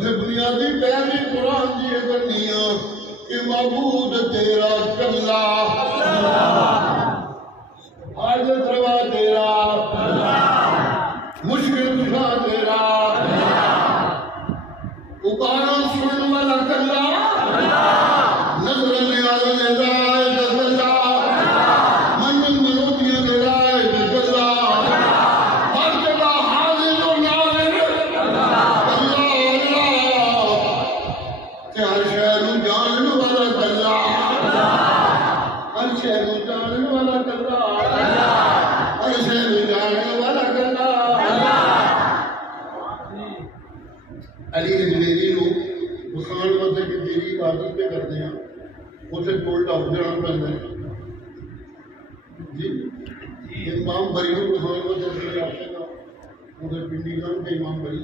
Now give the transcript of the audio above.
بنیادی پہلی قرآن دی کرنی کہ معبود تیرا کلا، حاجت روا تیرا، مشکل کشا تیرا، پکارا سنن والا کلا، نظر نیاز ہدایت کلا، منن منوتیاں ہدایت کلا، ہر جگہ حاضر و ناظر کلا اللہ، کہ ہر شہر جانن والا کلا، ہر شہر جانن والا کلا، ہر شہر جانن والا کلا۔ علی جلیلی نو بخان واسطے کہ تیری عبادت پہ کرتے ہیں اسے ٹول ٹاپ جانا پڑتا ہے جی امام بری نو بخان واسطے کہ آپ کا اسے پنڈی جان کے امام بری